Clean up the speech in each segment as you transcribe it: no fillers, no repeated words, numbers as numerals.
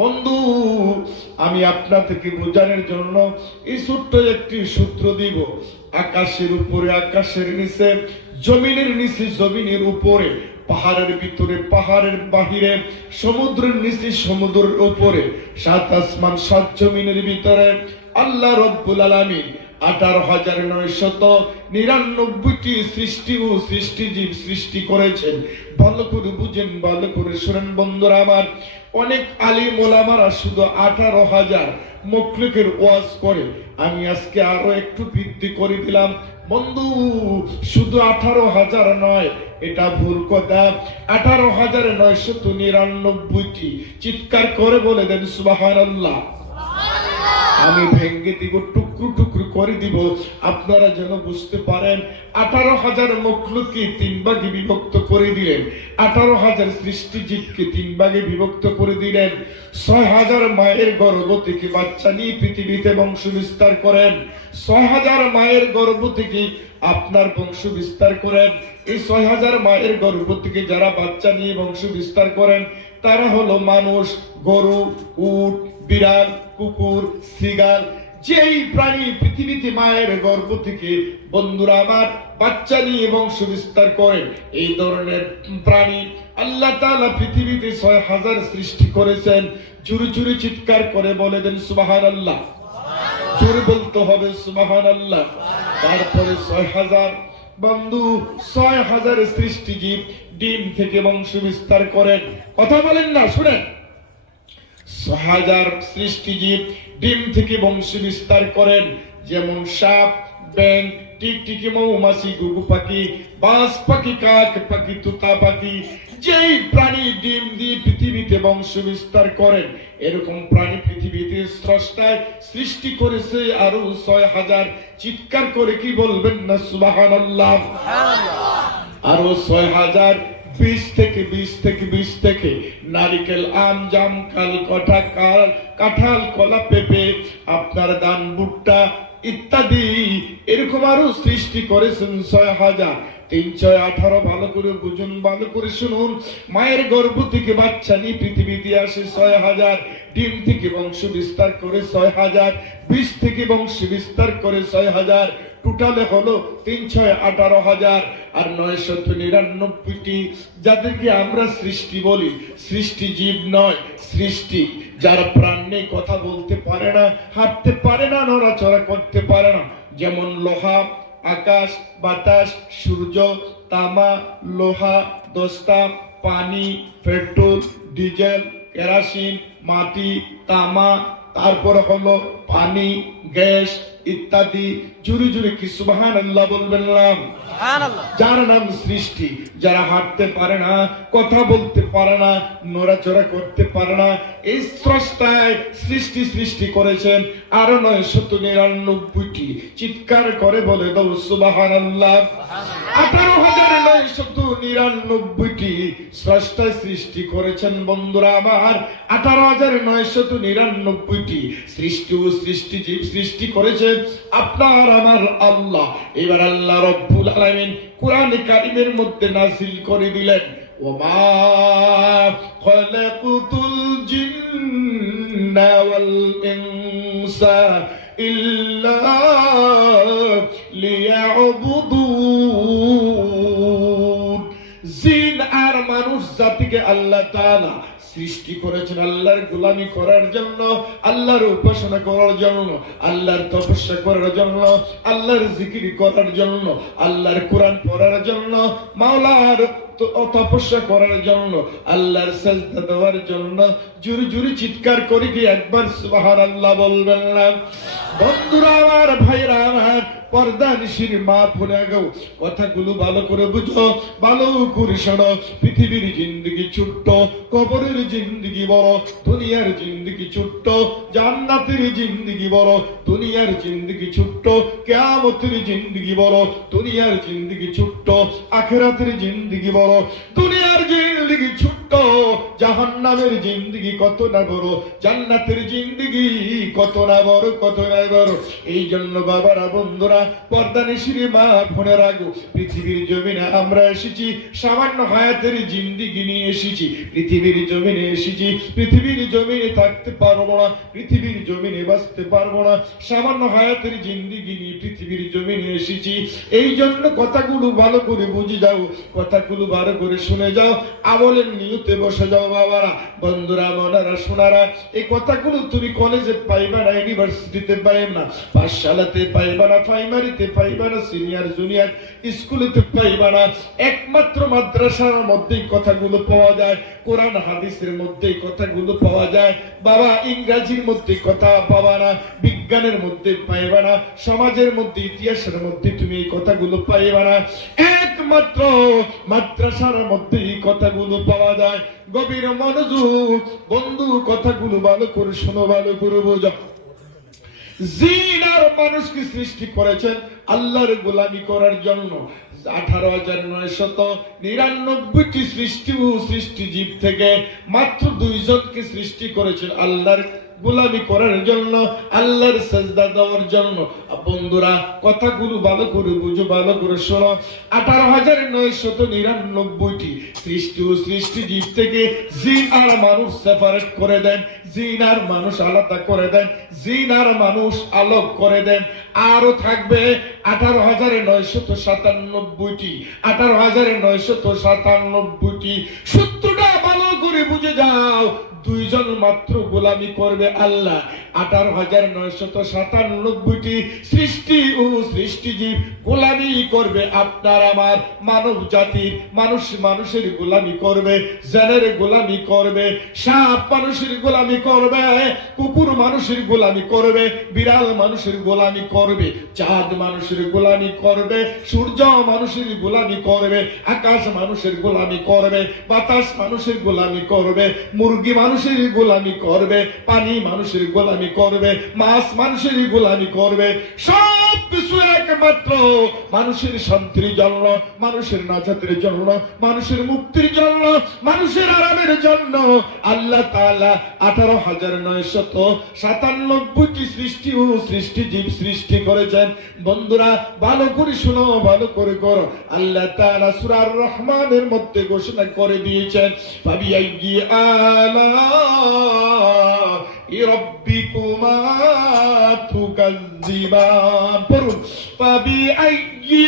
বন্ধু, আমি আপনাদেরকে বোঝানোর জন্য এই ছোট্ট একটি সূত্র দিব। আকাশের উপরে আকাশের নিচে, জমিনের নিচে জমিনের উপরে, পাহাড়ের ভিতরে পাহাড়ের বাহিরে, সমুদ্রের নিচে সমুদ্রের উপরে, সাত আসমান সাত জমিনের ভিতরে আল্লাহ রব্বুল আলামিন 18,999টি সৃষ্টি ও সৃষ্টিজীব সৃষ্টি করেছেন। ভালো করে বুঝেন, ভালো করে শুনেন বন্ধুরা আমার। অনেক আলিম ওলামারা শুধু 18,000 মখলুকের ওয়াজ করে, আমি আজকে আরো একটু বৃদ্ধি করে দিলাম বন্ধু। শুধু 18,000 নয়, এটা ভুল কথা। 18,999টি। চিৎকার করে বলে দেন সুবহানাল্লাহ। আমি ভেঙ্গে দিব, টুকরো টুকরো করে দিব, আপনারা যেন বুঝতে পারেন। 18,000 মখলুককে 3 ভাগে বিভক্ত করে দিলেন, 18,000 সৃষ্টিজীবকে 3 ভাগে বিভক্ত করে দিলেন। 6,000 মায়ের গর্ভ থেকে বাচ্চা নিয়ে পৃথিবীতে বংশ বিস্তার করেন। 6,000 মায়ের গর্ভ থেকে আপনার বংশ বিস্তার করেন। এই 6,000 মায়ের গর্ভ থেকে যারা বাচ্চা নিয়ে বংশ বিস্তার করেন তারা হলো মানুষ, গরু, উট, বিড়াল, কুকুর, শৃগাল। যেই প্রাণী পৃথিবীতে মায়ের গর্ভ থেকে বন্ধুরা আমার বাচ্চা নিয়ে বংশ বিস্তার করেন, এই ধরনের প্রাণী আল্লাহ তাআলা পৃথিবীতে 6,000 সৃষ্টি করেছেন। জোরে জোরে চিৎকার করে বলে দেন সুবহানাল্লাহ। জোরে বলতে হবে সুবহানাল্লাহ। তারপরে 6,000 বন্ধু, 6,000 সৃষ্টিজীব ডিম থেকে বংশ বিস্তার করেন। কথা বলেন না, শুনেন। 6,000 সৃষ্টিজীব ডিম থেকে বংশ বিস্তার করেন। যেমন সাপ, ব্যাঙ, টিকটিকি, মৌমাছি, ঘুঘু পাখি, বাজ পাখি, কাক পাখি, তোতা পাখি। যেই প্রাণী ডিম দিয়ে পৃথিবীতে বংশ বিস্তার করেন, এরকম প্রাণী পৃথিবীতে স্রষ্টায় সৃষ্টি করেছে আরো 6,000। চিৎকার করে কি বলবেন না সুবহানাল্লাহ। আরো 6,000 বীজ থেকে নারিকেল, আম, জাম, কাঁঠাল, কলা, পেঁপে, আপনার ধান, ভুট্টা ইত্যাদি এরকম আরো সৃষ্টি করেছেন 6,000। 3 6 18, ভালো করে বুঝুন, ভালো করে শুনুন। মায়ের গর্ভ থেকে বাচ্চা নিয়ে পৃথিবীতে আসে 6,000, ডিম থেকে বংশ বিস্তার করে 6,000, বীজ থেকে বংশ বিস্তার করে 6,000। টোটালে হলো 3 6 18,000। আর 999টি যাদেরকে আমরা সৃষ্টি বলি, সৃষ্টি জীব নয়, সৃষ্টি। যারা প্রাণ নেই, কথা বলতে পারে না, হাঁটতে পারে না, নড়াচড়া করতে পারে না। যেমন লোহা, আকাশ, বাতাস, সূর্য, তামা, লোহা, দস্তা, পানি, পেট্রোল, ডিজেল, কেরোসিন, মাটি, তামা, তারপর হলো পানি, গ্যাস ইত্যাদি। জুড়ে জুড়ে কি সুবহানাল্লাহ বলবেন না? যার নাম সৃষ্টি। যারা হাঁটতে পারে না, কথা বলতে পারে না, নড়াচড়া করতে পারে না, এই স্রষ্টায় সৃষ্টি করেছেন আরো 999টি। চিৎকার করে বলে দাও সুবহানাল্লাহ। 18,999টি স্রষ্টায় সৃষ্টি করেছেন বন্ধুরা আমার। 18,999টি সৃষ্টি ও সৃষ্টিজীব সৃষ্টি করেছেন আপনার আমার আল্লাহ। এবার আল্লাহ রব্বুল আলামিন কোরআনে কারীমের মধ্যে নাযিল করে দিলেন, ওমা খালাকুতুল জিন্না ওয়াল ইনসা ইল্লা লিয়াবুদুন। জিন আর মানুষ জাতিকে আল্লাহ তাআলা সৃষ্টি করেছেন আল্লাহর গোলামি করার জন্য, আল্লাহর উপাসনা করার জন্য, আল্লাহর তপস্যা করার জন্য, আল্লাহর জিকির করার জন্য, আল্লাহর কোরআন পড়ার জন্য, মাওলার তপস্যা করার জন্য, আল্লাহর সাজদা দেওয়ার জন্য। জোরে জোরে চিৎকার করে কি একবার সুবহানাল্লাহ বলবেন না? বন্ধুরা আমার, ভাইরা আমার, পর্দানিশির মা ফোনে গাও, কথাগুলো ভালো করে বুঝো, ভালো করে শোনো। পৃথিবীর জিন্দেগি ছোট্ট, কবরের জিন্দেগি বড়, দুনিয়ার জিন্দেগি ছোট্ট, জান্নাতের জিন্দেগি বড়, দুনিয়ার জিন্দেগি ছোট্ট, কিয়ামতের জিন্দেগি বড়, দুনিয়ার জিন্দেগি ছোট্ট, আখিরাতের জিন্দেগি বড়, দুনিয়ার জিন্দেগি ছোট্ট, ছোট্ট, জাহান্নামের জিন্দেগি কত না বড়, জান্নাতের জিন্দেগি কত না বড়, কত না বড়। এই জন্য বাবারা, বন্ধুরা, পর্দানিশির মা ফোনের আগু, পৃথিবীর জমিনে আমরা এসেছি সামান্য হায়াতের জিন্দেগি নিয়ে এসেছি, পৃথিবীর জমিনে এসেছি, পৃথিবীর জমিনে থাকতে পারবো না, পৃথিবীর জমিনে বাঁচতে পারবো না, সামান্য হায়াতের জিন্দেগি নিয়ে পৃথিবীর জমিনে এসেছি। এই জন্য কথাগুলো ভালো করে বুঝে যাও, কথাগুলো ভালো করে শুনে যাও, আমলের নিয়তে বসে যাও বাবারা, বন্ধুরা, মনারা, সোনারা। এই কথাগুলো তুমি কলেজে পাইবা না, ইউনিভার্সিটিতে পাইবা না, পাঠশালাতে পাইবা না, প্রাইমারিতে পাইবা না, সিনিয়র জুনিয়র স্কুলেতে পাইবা না, একমাত্র মাদ্রাসার মধ্যেই কথাগুলো পাওয়া যায়, কোরআন হাদিসের মধ্যেই কথাগুলো পাওয়া যায় বাবা। ইংরেজির মধ্যে কথা পাবা না, বিজ্ঞানের মধ্যে পাইবা না, সমাজের মধ্যে, ইতিহাসের মধ্যে তুমি এই কথাগুলো পাইবা না, একমাত্র মাদ্রাসার মধ্যে এই কথাগুলো পাওয়া যায়। গভীর মনোযোগ বন্ধু, কথাগুলো ভালো করে শোনো, ভালো করে বোঝো। জিনার মানুষকে সৃষ্টি করেছেন আল্লাহর গোলামি করার জন্য। 18,999টি সৃষ্টি ও সৃষ্টি জীব থেকে মাত্র 2 জনকে সৃষ্টি করেছেন আল্লাহর গোলামি করার জন্য, আল্লাহর সাজদা দেওয়ার জন্য। বন্ধুরা, কথাগুলো ভালো করে বুঝো, ভালো করে শোনো। 18,999টি সৃষ্টি ও সৃষ্টি জীব থেকে জিন আর মানুষ সেপারেট করে দেন, জিন আর মানুষ আলাদা করে দেন, জিন আর মানুষ আলোক করে দেন। আরো থাকবে 18,997টি, 18,997টি। সূত্রটা ভালো করে বুঝে যাও, 2 জন মাত্র গোলামি করবে আল্লাহ। 18,997টি সৃষ্টি ও সৃষ্টিজীব গোলামি করবে আপনার আমার মানব জাতির। মানুষের গোলামি করবে, জানের গোলামি করবে, সাপ মানুষের গোলামি করবে, কুকুর মানুষের গোলামি করবে, বিড়াল মানুষের গোলামি করবে, চাঁদ মানুষের গোলামি করবে, সূর্য মানুষের গোলামি করবে, আকাশ মানুষের গোলামি করবে, বাতাস মানুষের গোলামি করবে, মুরগি মানুষের গোলামি করবে, পানি মানুষের গোলামি করবে, মাছ মানুষের গোলামি করবে। সব কিছু একমাত্র মানুষের শান্তির জন্য, মানুষের নাজাতের জন্য, মানুষের মুক্তির জন্য, মানুষের আরামের জন্য আল্লাহ তাআলা 18,997টি সৃষ্টি ও সৃষ্টি জীব সৃষ্টি করেছেন। বন্ধুরা, ভালো করে শুনো, ভালো করে করো। আল্লাহ তাআলা সূরা আর রহমানের মধ্যে ঘোষণা করে দিয়েছেন, ফাবিআইয়ি আলা'i রাব্বিকুমা তুকাজ্জিবান। পড়ুন, ফাবিআইয়ি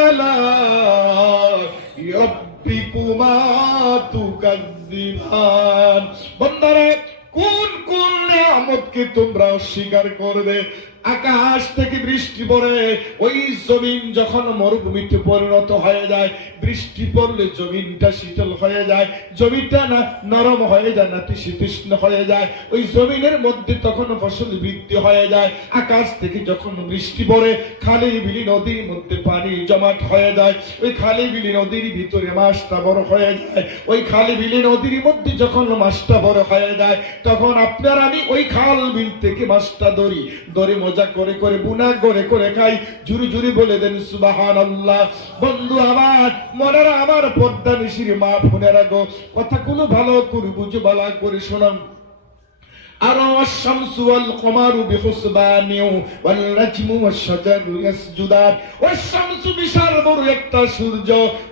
আলা'i রাব্বিকুমা তুকাজ্জিবান। বান্দারা, কোন কোন নিয়ামতকে তোমরা অস্বীকার করবে? আকাশ থেকে বৃষ্টি পড়ে, ওই জমিন যখন মরুভূমিতে পরিণত হয়ে যায়, বৃষ্টি পড়লে জমিনটা শীতল হয়ে যায়, জমিটা না নরম হয়ে যায়, নাতিশীতোষ্ণ হয়ে যায়, ওই জমিনের মধ্যে তখন ফসল বৃদ্ধি হয়ে যায়। আকাশ থেকে যখন বৃষ্টি পড়ে, খালি বিলি নদীর মধ্যে পানি জমাট হয়ে যায়, ওই খালি বিলি নদীর ভিতরে মাছটা বড় হয়ে যায়, ওই খালি বিলি নদীর মধ্যে যখন মাছটা বড় হয়ে যায়, তখন আপনার আমি ওই খাল বিল থেকে মাছটা ধরি, মজা করে করে বুনা করে করে খাই। জুরি জুরি বলে দেন সুবহানাল্লাহ। বন্ধু আমার, মনেরা আমার, পর্দা নিশির মা বোনেরা গো, কথাগুলো ভালো করে বুঝে, ভালো করে শোনান। আরা আশ-শামসু ওয়াল কমারু বিহুসবানিউ ওয়াল নাজমু ওয়াশ-শাজারু ইয়াসজুদান। ওয়াশ-শামসু বিশাল বড় একটা সূর্য,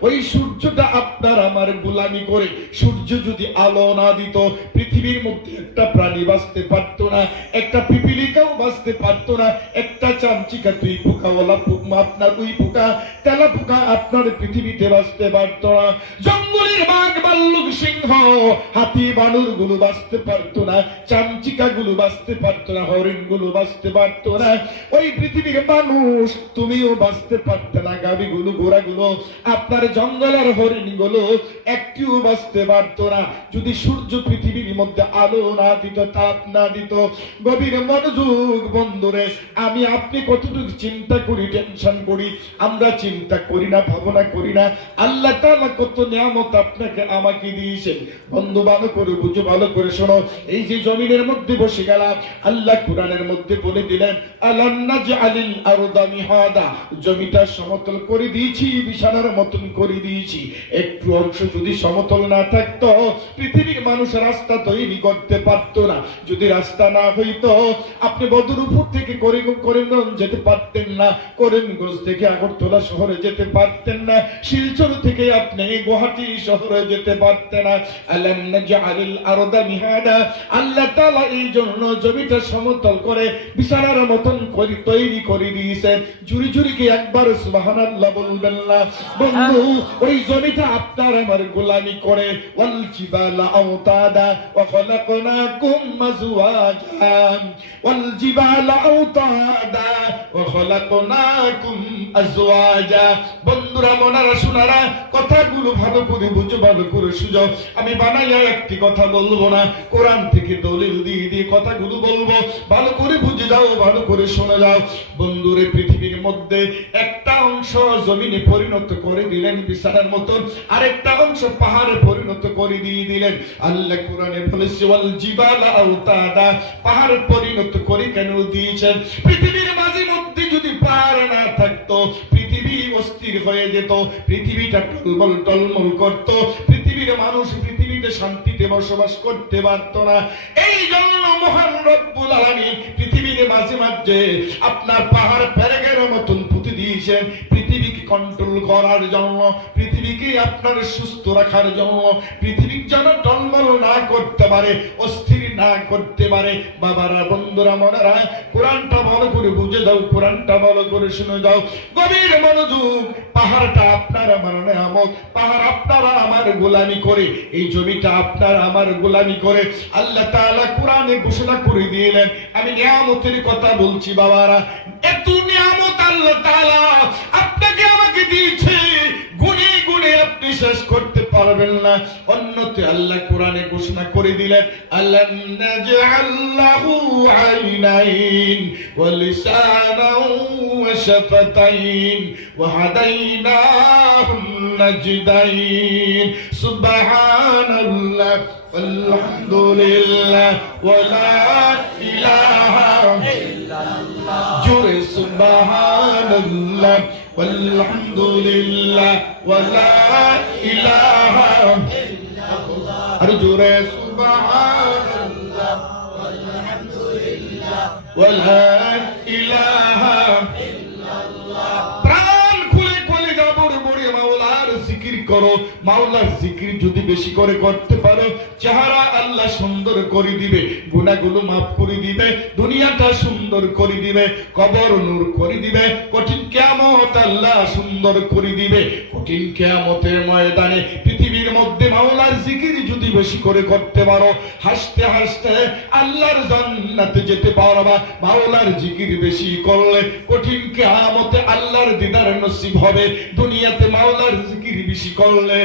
ওই সূর্যটা আপনার আমার গোলামি করে। সূর্য যদি আলো না দিত, পৃথিবীর মধ্যে একটা প্রাণী বাঁচতে পারত না, একটা পিপিলিকাও বাঁচতে পারত না, একটা চামচিকা দুই পোকাওয়ালা আপনার ওই পোকা তেলা পোকা আপনার পৃথিবীতে বাঁচতে পারত না। জঙ্গলের বাঘ ভাল্লুক সিংহ হাতি বানর গুলো বাঁচতে পারত না, চামচিকা গুলো বাঁচতে পারত না, হরিণ গুলো বাঁচতে পারত না, ওই পৃথিবীর মানুষ তুমিও বাঁচতে পারত না, গাভী গুলো ঘোড়া গুলো আপনার জঙ্গলের হরিণ গুলো একটিও বাঁচতে পারত না, যদি সূর্য পৃথিবীর মধ্যে আলো না দিত, তাপ না দিত। গভীর মনোযোগ বন্ধুরে, আমি আপনি কতটুকু চিন্তা করি, টেনশন করি, আমরা চিন্তা করি না, ভাবনা করি না। আল্লাহ তাআলা কত নিয়ামত আপনাকে আমাকে দিয়েছেন। বন্ধু, ভালো করে বুঝো, ভালো করে শোনো। এই যে জমিনের জমিনের মধ্যে বসে গেলাম। আল্লাহ কোরআনের মধ্যে বলে দিলেন, আলাম নাজআলিল আরদা মিহাদা, জমিটা সমতল করে দিয়েছি, বিছানার মতন করে দিয়েছি। একটু অংশ যদি সমতল না থাকতো, পৃথিবীর মানুষ রাস্তা তৈরি করতে পারতো না। যদি রাস্তা না হইতো, আপনি বদরপুর থেকে করিমগঞ্জ যেতে পারতেন না, করিমগঞ্জ থেকে আগরতলা শহরে যেতে পারতেন না, শিলচর থেকে আপনি গুয়াহাটি শহরে যেতে পারতেন না। আলাম নাজআলিল আরদা মিহাদা, আল্লাহ তাআলা এই জন্য জমিটা সমতল করে বিছানার মতন করে তৈরি করে দিয়েছেন। জুরি জুরি কি একবার সুবহানাল্লাহ বলবেন না? বন্ধু, ওই জমিটা আপনার আমার গোলামি করে। ওয়াল জিবালা আওতাদা ওয়া খলাকনাকুম আজওয়াজা, ওয়াল জিবালা আওতাদা ওয়া খলাকনাকুম আজওয়াজা। বন্ধুরা, মনারা, শোনারা, কথাগুলো ভালো করে বুঝো, ভালো করে সুঝো। আমি বানাইয়া একটি কথা বলবো না, কোরআন থেকে দলিল দিয়ে দিয়ে কথাগুলো বলবো। ভালো করে বুঝে যাও, ভালো করে শোনা যাও। বন্ধুরে, পৃথিবীর মধ্যে একটা অংশ জমিনে পরিণত করে দিলেন বিছানার মতন, আরেকটা অংশ পাহাড়ে পরিণত করে দিয়ে দিলেন। আল্লাহ কোরআনে বলেছে, ওয়াল জিবালা আওতাদা, পাহাড় পরিণত করে কেন দিয়েছেন? পৃথিবীর মাঝে মধ্যে যদি পাহাড় না থাকতো, পৃথিবী অস্থির হয়ে যেত, পৃথিবীটা টলমল টলমল করত, পৃথিবীর মানুষ পৃথিবীতে শান্তিতে বসবাস করতে পারত না। এই জন্য মহান রব্বুল আলামিন পৃথিবীর মাঝে মাঝে আপনার পাহাড় পেরেকের মতন পুঁতে দিয়েছেন, পৃথিবীকে কন্ট্রোল করার জন্য, পৃথিবীকে আপনার সুস্থ রাখার জন্য, পৃথিবী যেন টলমল না করতে পারে, অস্থির না করতে পারে। বাবারা, বন্ধুরা, মনেরা, কোরআনটা ভালো করে বুঝে দাও, কোরআনটা ভালো করে শুনে দাও, গভীর মনোযোগ। পাহাড়টা আপনার আমার নেয়ামত, পাহাড় আপনারা আমার গোলামি করে, এই জমিটা আপনার আমার গোলামি করে। আল্লাহ তাআলা কোরআনে ঘোষণা করে দিলেন, আমি নিয়ামতের কথা বলছি বাবারা। এত নিয়ামত আল্লাহ তাআলা আপনাকে আমাকে দিয়েছে, গুনে গুনে আপনি শেষ করতে পারবেন না। অন্যতে আল্লাহ কোরআনে ঘোষণা করে দিলেন, আলাম নাজআল লাহু আইনাইন ওয়া লিসানান ওয়া শাফাতাইন ওয়া হাদাইনাহু নাজদাইন। সুবহানাল্লাহ আলহামদুলিল্লাহ ওয়া লা ইলাহা ইল্লাল্লাহ। জোরে সুবহানাল্লাহ আলহামদুলিল্লাহ ওয়া লা ইলাহা ইল্লাল্লাহ। আর জোরে সুবহানাল্লাহ আলহামদুলিল্লাহ ওয়া লা ইলাহা ইল্লাল্লাহ। প্রাণ খুলে খুলে গাবর বড়ে মাওলার জিকির করো। মাওলার জিকির যদি বেশি করে করতে পারো, চেহারা আল্লাহ সুন্দর করে দিবে, গুনাহগুলো মাফ করে দিবে, দুনিয়াটা সুন্দর করে দিবে, কবর নূর করে দিবে, কঠিন কিয়ামত আল্লাহ সুন্দর করে দিবে। কঠিন কিয়ামতের ময়দানে পৃথিবীর মধ্যে মাওলার জিকির যদি বেশি করে করতে পারো, হাসতে হাসতে আল্লাহর জান্নাতে যেতে পারবা। মাওলার জিকির বেশি করলে কঠিন কিয়ামতে আল্লাহর দিদার নসিব হবে। দুনিয়াতে মাওলার জিকির বেশি করলে,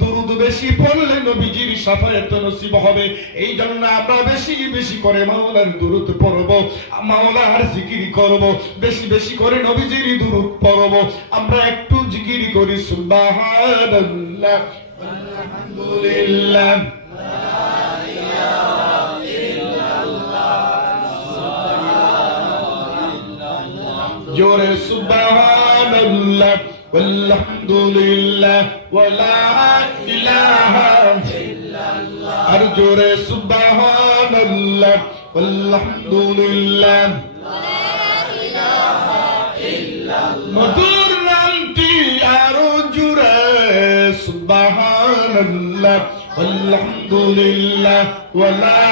দুরূদ বেশি পড়লে নবীজির শাফায়াত নসিব হবে। এই জন্য আমরা বেশি বেশি করে মাওলার দুরূদ পড়ব, মাওলার জিকির করব, বেশি বেশি করে নবীজির দুরূদ পড়ব। আমরা একটু জিকির করি, সুবহানাল্লাহ আলহামদুলিল্লাহ লা ইলাহা ইল্লাল্লাহ। জোরে সুবহানাল্লাহ আলহামদুলিল্লাহ ওয়া লা ইলাহা ইল্লাল্লাহ। আর জোরে সুবহানাল্লাহ আলহামদুলিল্লাহ লা ইলাহা ইল্লাল্লাহ। মধুর নামটি আরো জোরে, সুবহানাল্লাহ আলহামদুলিল্লাহ ওয়া লা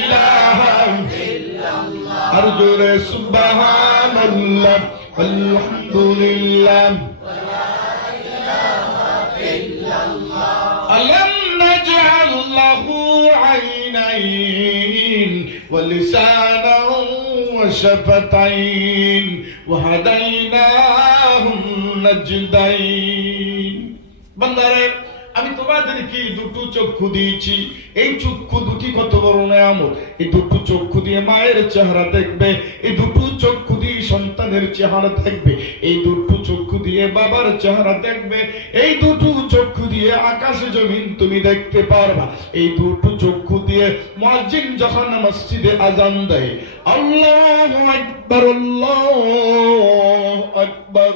ইলাহা ইল্লাল্লাহ। আর জোরে সুবহানাল্লাহ আলহামদুলিল্লাহ ওয়া লা ইলাহা ইল্লাল্লাহ। আলাম নাজআল লাহু আইনাইন ওয়া লিসানান ওয়া শাফাতাইন ওয়া হাদাইনাহু নাজদাইন। বান্দারে, আমি তোমাদেরকে দুটো চক্ষু দিয়েছি। এই চক্ষু দুটি কত বড় নিয়ামত। এই দুটো চক্ষু দিয়ে মায়ের চেহারা দেখবে, এই দুটো চক্ষু দিয়ে সন্তানের চেহারা দেখবে, এই দুটো চক্ষু দিয়ে বাবার চেহারা দেখবে, এই দুটো চক্ষু দিয়ে আকাশ জমিন তুমি দেখতে পারবা। এই দুটো চক্ষু দিয়ে মুয়াজ্জিন যখন মসজিদে আযান দেয়, আল্লাহু আকবার, আল্লাহু আকবার,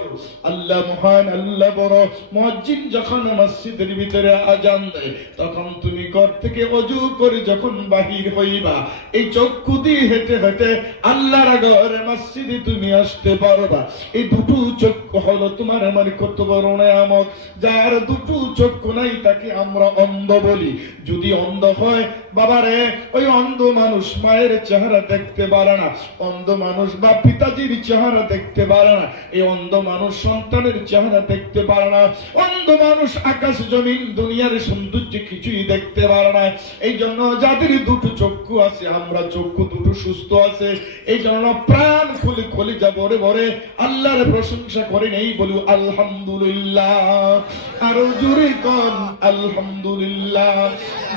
আল্লাহ মহান, আল্লাহ বড়, মুয়াজ্জিন যখন মসজিদের ভিতরে আযান দেয়, তখন তুমি ঘর থেকে ওযু করে যখন বাহির হইবা, এই চক্ষু দিয়ে হেঁটে হেঁটে আল্লাহর ঘর মসজিদে তুমি আসতে পারবা। এই দুটো চক্ষু হলো তোমার আমার কত বড় নিয়ামত। যার দুটো চক্ষু নাই তাকে আমরা অন্ধ বলি। যদি অন্ধ হয় বাবারে, ওই অন্ধ মানুষ মায়ের চেহারা দেখতে পারে না, অন্ধ মানুষ বা পিতাজির চেহারা দেখতে পারে না, এই অন্ধ মানুষ সন্তানের চেহারা দেখতে পারে না, অন্ধ মানুষ আকাশ জমিন দুনিয়ার সৌন্দর্য কিছুই দেখতে পারে না। এই জন্য যাদের দুটো চক্ষু আছে, আমরা চক্ষু দুটো সুস্থ আছে, এই জন্য প্রাণ খুলে কলিজা ভরে ভরে আল্লাহর প্রশংসা করে নেই বলু আলহামদুলিল্লাহ। আরো জোরে কোন আলহামদুলিল্লাহ।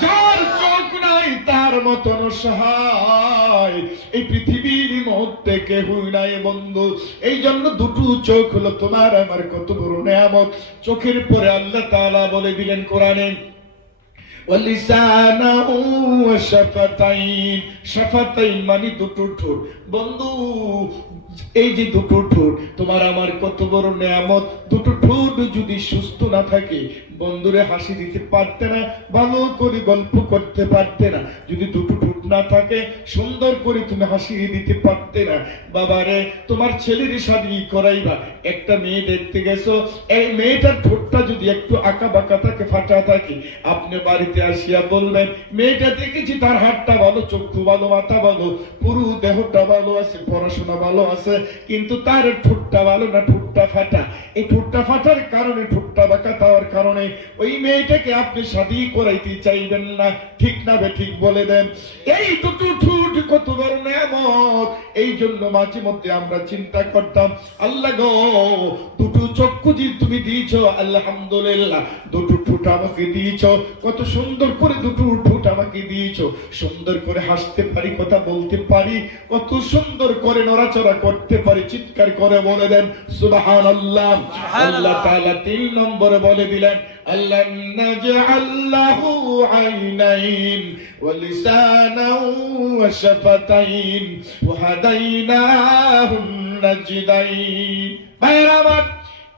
যার চোখ নাই তার মতন সহায় এই পৃথিবীর মধ্যে কেউই নাই বন্ধু। এই জন্য দুটো চোখ হলো তোমার আমার কত বড় নিয়ামত। চোখের পরে আল্লাহ তাআলা বলে দিলেন কোরআনে, ওয়ালিসানাহু ওয়াশাফাতাইন। শাফাতাইন মানে দুটো ঠোঁট। বন্ধু এই যে দুটো ঠোঁট তোমার আমার কত বড় নিয়ামত। দুটো ঠোঁট যদি সুস্থ না থাকে বন্ধুরে হাসি দিতে পারতে না, ভালো করে গল্প করতে পারতে না। যদি দুটো ঠোঁট না থাকে সুন্দর করে তুমি হাসি দিতে পারতে না। বাবারে তোমার ছেলের শাদী করাইবা, একটা মেয়ে দেখতে গেছো, এই মেয়েটার ঠোঁটটা যদি একটু আঁকা বাঁকা থাকে, ফাটা থাকে, আপনি বাড়িতে আসিয়া বলবেন মেয়েটা দেখেছি তার হাতটা ভালো, চক্ষু ভালো, মাথা ভালো, পুরো দেহটা ভালো আছে, পড়াশোনা ভালো আছে, কিন্তু তার ঠোঁটটা ভালো না, ঠোঁটটা ফাটা। এই ঠোঁটটা ফাটার কারণে, ঠোঁটটা বাঁকা দেওয়ার কারণে ওই মেয়েটাকে আপনি শাদী করাইতে চাইবেন না। ঠিক না বে ঠিক বলে দেন। এই দুটো ঠোঁট কত বড় নিয়ামত। এই জন্য মাঝে মধ্যে আমরা চিন্তা করতাম, আল্লাহ গো দুটো চক্ষু যে তুমি দিয়েছো আলহামদুলিল্লাহ, দুটো ঠোঁট আমাকে দিয়েছো, কত সুন্দর করে দুটো ঠোঁট আমাকে দিয়েছো, সুন্দর করে হাসতে পারি, কথা বলতে পারি, কত সুন্দর করে নড়াচড়া করতে পারি। চিৎকার করে বলে দেন সুবহানাল্লাহ। আল্লাহ তাআলা 3 নম্বরে বলে দিলেন, আল্লাম নাজআল লাহু আইনাইন ওয়া লিসানান ওয়া শাফাতাইন ওয়া হাদাইনাহু নাজদাইন। ভাইরা আমার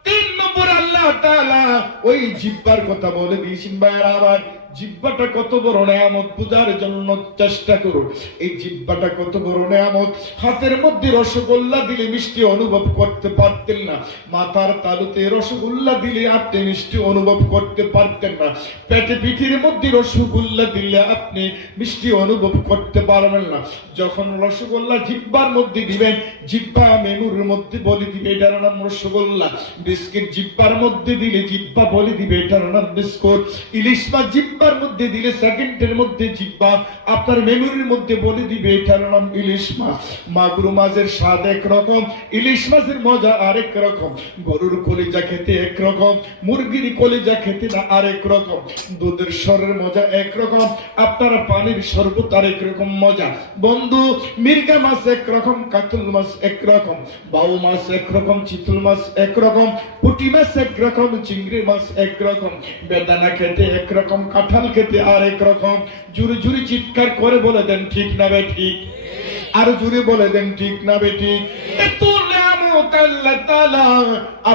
3 নম্বর আল্লাহ তাআলা ওই জিহ্বার কথা বলে দিয়েছেন। ভাইরা আমার জিহ্বাটা কত বড় নিয়ামত বুঝার জন্য চেষ্টা করুন। এই জিহ্বাটা কত বড় নিয়ামত। হাতের মধ্যে রসগোল্লা দিলে মিষ্টি অনুভব করতে পারতেন না, মাথার তালুতে রসগোল্লা দিলে আপনি মিষ্টি অনুভব করতে পারতেন না, পেটে পিঠের মধ্যে রসগোল্লা দিলে আপনি মিষ্টি অনুভব করতে পারবেন না। যখন রসগোল্লা জিহ্বার মধ্যে দিবেন, জিহ্বা মেমুর মধ্যে বলে দিবে এটার নাম রসগোল্লা। বিস্কিট জিহ্বার মধ্যে দিলে জিহ্বা বলে দিবে এটার নাম বিস্কুট। ইলিশ মাছ জিহ্বার মধ্যে দিলে সেকেন্ডের মধ্যে জিহ্বা আপনার মেমোরির মধ্যে বলে দিবে এটার নাম ইলিশ মাছ। মাগুর মাছের স্বাদ একরকম, ইলিশ মাছের মজা আরেক রকম। গরুর কলিজা খেতে একরকম, মুরগির কলিজা খেতে না আরেক রকম। দুধের স্বরের মজা একরকম, আপনার পানির শরবত আরেক রকম মজা। বন্ধু মির্গা মাছ একরকম, কাতল মাছ একরকম, বাউ মাছ একরকম, চিতল মাছ একরকম, পুঁটি মাছ একরকম, চিংড়ি মাছ একরকম। বেদানা খেতে একরকম, কাঁঠাল খেতে আরেক রকম। জুড়ে জুড়ে চিৎকার করে বলে দেন ঠিক না বে ঠিক। আর জুড়ে বলে দেন ঠিক না বে ঠিক। এত নিয়ামত আল্লাহ তাআলা